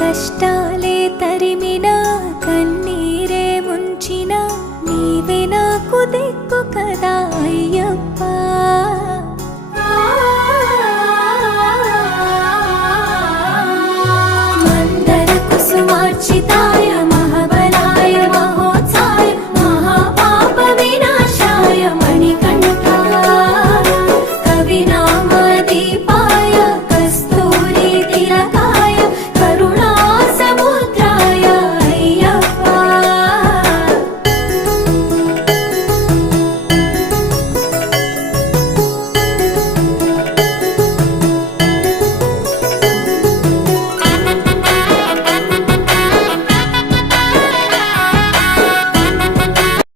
కష్టాలే తరిమినా కన్నీరే ముంచినా నీవే నాకు దిక్కు కదా అయ్యప్ప. మందర కుసుమార్చితాయ